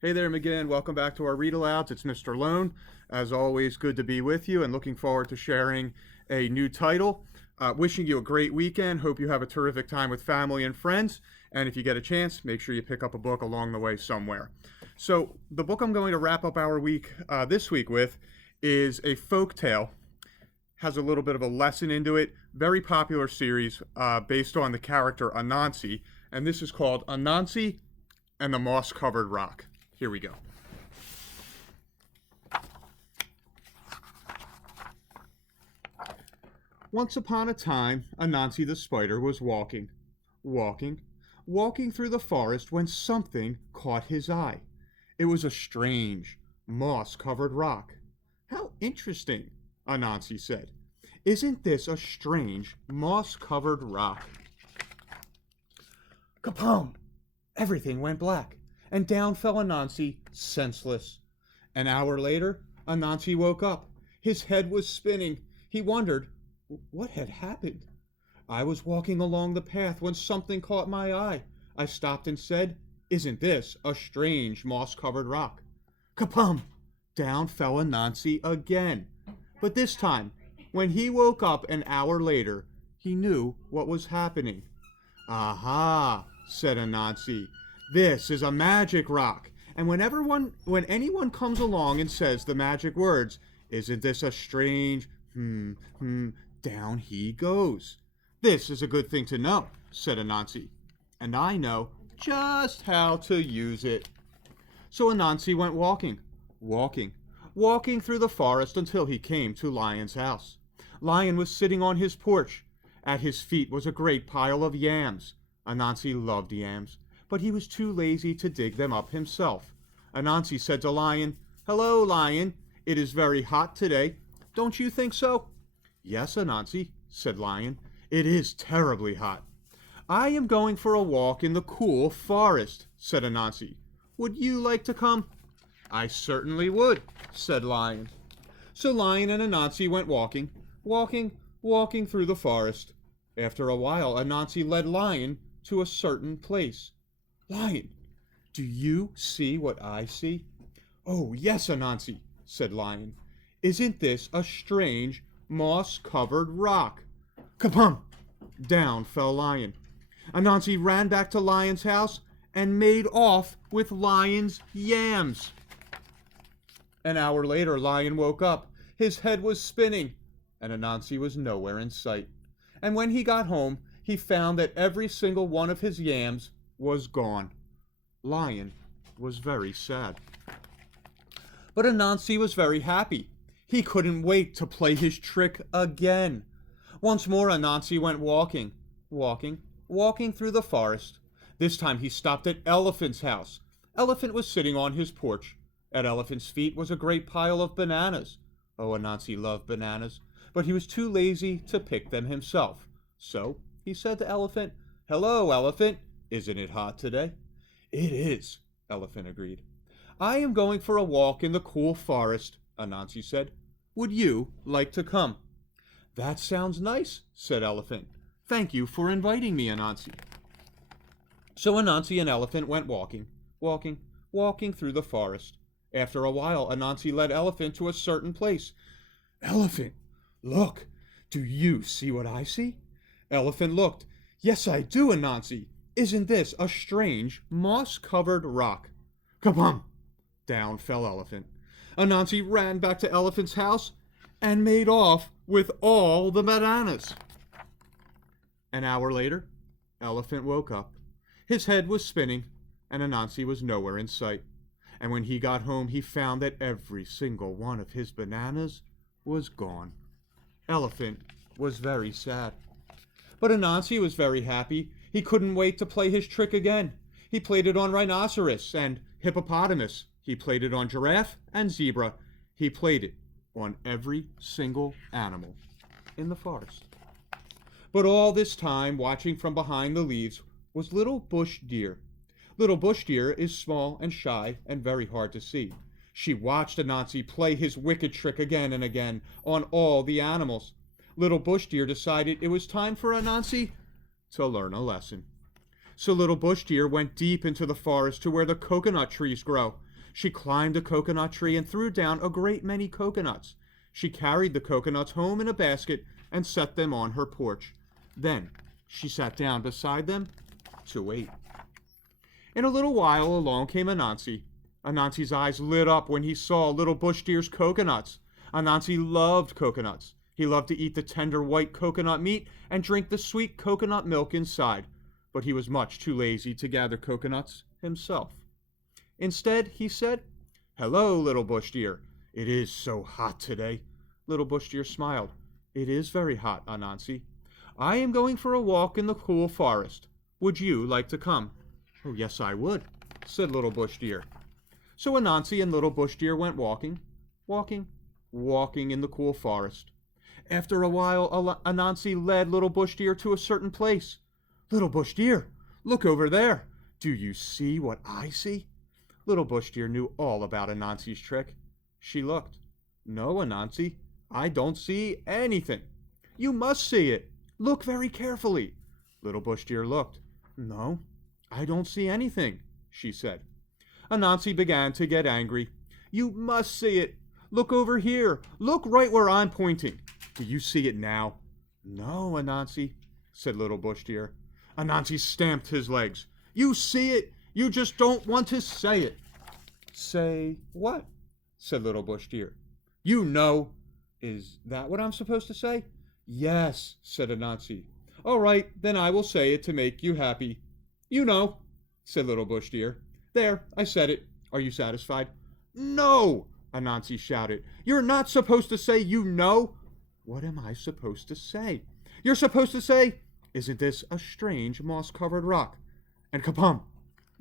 Hey there, McGinn. Welcome back to our read alouds. It's Mr. Lohn. As always, good to be with you and looking forward to sharing a new title. Wishing you a great weekend. Hope you have a terrific time with family and friends. And if you get a chance, make sure you pick up a book along the way somewhere. So, the book I'm going to wrap up our week this week with is a folk tale. Has a little bit of a lesson into it. Very popular series based on the character Anansi. And this is called Anansi and the Moss Covered Rock. Here we go. Once upon a time, Anansi the spider was walking through the forest when something caught his eye. It was a strange, moss-covered rock. How interesting, Anansi said. Isn't this a strange, moss-covered rock? Kapong! Everything went black, and down fell Anansi, senseless. An hour later, Anansi woke up. His head was spinning. He wondered what had happened. I was walking along the path when something caught my eye. I stopped and said, "Isn't this a strange moss-covered rock?" Kapum! Down fell Anansi again. But this time, when he woke up an hour later, he knew what was happening. Aha, said Anansi. This is a magic rock, and when anyone comes along and says the magic words, "Isn't this a strange, down he goes." This is a good thing to know, said Anansi, and I know just how to use it. So Anansi went walking through the forest until he came to Lion's house. Lion was sitting on his porch. At his feet was a great pile of yams. Anansi loved yams, but he was too lazy to dig them up himself. Anansi said to Lion, "Hello, Lion. It is very hot today. Don't you think so?" "Yes, Anansi," said Lion. "It is terribly hot." "I am going for a walk in the cool forest," said Anansi. "Would you like to come?" "I certainly would," said Lion. So Lion and Anansi went walking through the forest. After a while, Anansi led Lion to a certain place. "Lion, do you see what I see?" "Oh, yes, Anansi," said Lion. "Isn't this a strange, moss-covered rock?" Kapum! Down fell Lion. Anansi ran back to Lion's house and made off with Lion's yams. An hour later, Lion woke up. His head was spinning, and Anansi was nowhere in sight. And when he got home, he found that every single one of his yams was gone. Lion was very sad. But Anansi was very happy. He couldn't wait to play his trick again. Once more Anansi went walking through the forest. This time he stopped at Elephant's house. Elephant was sitting on his porch. At Elephant's feet was a great pile of bananas. Oh, Anansi loved bananas, but he was too lazy to pick them himself. So he said to Elephant, "Hello, Elephant. Isn't it hot today?" "It is," Elephant agreed. "I am going for a walk in the cool forest," Anansi said. "Would you like to come?" "That sounds nice," said Elephant. "Thank you for inviting me, Anansi." So Anansi and Elephant went walking through the forest. After a while, Anansi led Elephant to a certain place. "Elephant, look, do you see what I see?" Elephant looked. "Yes, I do, Anansi. Isn't this a strange, moss-covered rock?" Kabum! Down fell Elephant. Anansi ran back to Elephant's house and made off with all the bananas. An hour later, Elephant woke up. His head was spinning, and Anansi was nowhere in sight. And when he got home, he found that every single one of his bananas was gone. Elephant was very sad. But Anansi was very happy. He couldn't wait to play his trick again. He played it on rhinoceros and hippopotamus. He played it on giraffe and zebra. He played it on every single animal in the forest. But all this time, watching from behind the leaves, was Little Bush Deer. Little Bush Deer is small and shy and very hard to see. She watched Anansi play his wicked trick again and again on all the animals. Little Bush Deer decided it was time for Anansi to learn a lesson. So Little Bush Deer went deep into the forest to where the coconut trees grow. She climbed a coconut tree and threw down a great many coconuts. She carried the coconuts home in a basket and set them on her porch. Then she sat down beside them to wait. In a little while along came Anansi. Anansi's eyes lit up when he saw Little Bush Deer's coconuts. Anansi loved coconuts. He loved to eat the tender white coconut meat and drink the sweet coconut milk inside, but he was much too lazy to gather coconuts himself. Instead, he said, "Hello, Little Bush Deer. It is so hot today." Little Bush Deer smiled. "It is very hot, Anansi. I am going for a walk in the cool forest. Would you like to come?" "Oh, yes, I would," said Little Bush Deer. So Anansi and Little Bush Deer went walking in the cool forest. After a while, Anansi led Little Bush Deer to a certain place. "Little Bush Deer, look over there. Do you see what I see?" Little Bush Deer knew all about Anansi's trick. She looked. "No, Anansi, I don't see anything." "You must see it. Look very carefully." Little Bush Deer looked. "No, I don't see anything," she said. Anansi began to get angry. "You must see it. Look over here. Look right where I'm pointing. Do you see it now?" "No, Anansi," said Little Bush Deer. Anansi stamped his legs. "You see it. You just don't want to say it." "Say what?" said Little Bush Deer. "You know." "Is that what I'm supposed to say?" "Yes," said Anansi. "All right, then I will say it to make you happy." "You know," said Little Bush Deer. "There, I said it. Are you satisfied?" "No!" Anansi shouted. "You're not supposed to say you know." "What am I supposed to say?" "You're supposed to say, 'Isn't this a strange moss-covered rock?'" And kapum!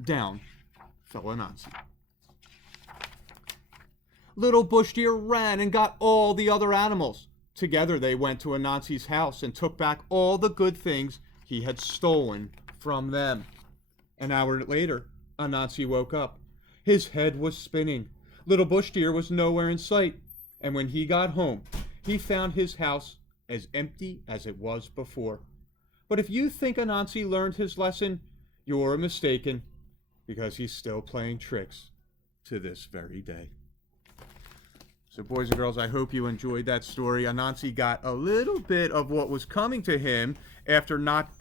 Down fell Anansi. Little Bush Deer ran and got all the other animals. Together they went to Anansi's house and took back all the good things he had stolen from them. An hour later, Anansi woke up. His head was spinning. Little Bush Deer was nowhere in sight, and when he got home, he found his house as empty as it was before. But if you think Anansi learned his lesson, you're mistaken, because he's still playing tricks to this very day. So boys and girls, I hope you enjoyed that story. Anansi got a little bit of what was coming to him after not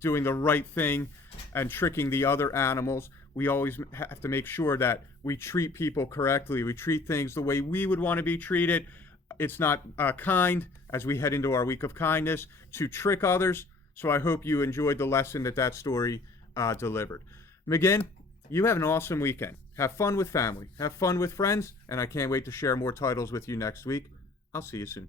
doing the right thing and tricking the other animals. We always have to make sure that we treat people correctly. We treat things the way we would want to be treated. It's not kind, as we head into our week of kindness, to trick others. So I hope you enjoyed the lesson that story delivered. McGinn, you have an awesome weekend. Have fun with family. Have fun with friends. And I can't wait to share more titles with you next week. I'll see you soon.